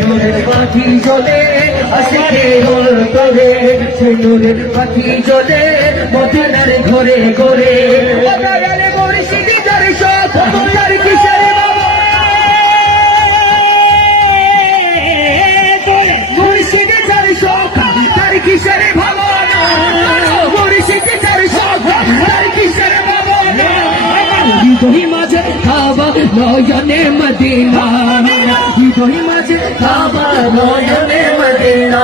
নূরের পাখি জ্বলে আশিকে অন্তরে, সেই নূরের পাখি জ্বলে মদিনার ঘরে ঘরে। মদিনার মুর্শিদি যার শখ তার কিসের বাবা, মুর্শিদি যার শখ তার কিসের ভাবনা, মুর্শিদি যার শখ তার কিসের ভাবনা। হৃদয় মাঝে কাবা নয়নে মদিনা, হৃদয় মাঝে কাবা নয়নে মদিনা।